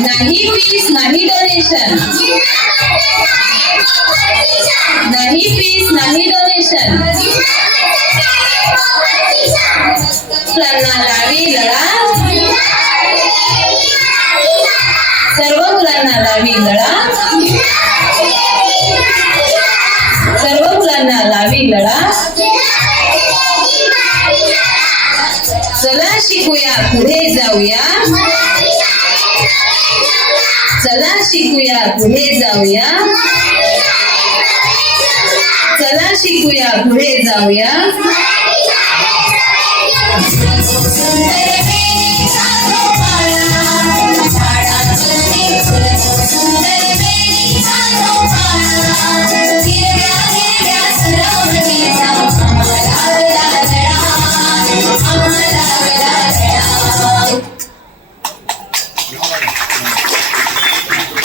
नाही फीस नाही डोनेशन, नाही फीस नाही डोनेशन. मुलांना लावी लढा, सर्व मुलांना लावी लढा, सर्व मुलांना लावी लढा. चला शिकूया पुढे जाऊया, चला शिकूया पुढे जाऊया, चला शिकूया पुढे जाऊया.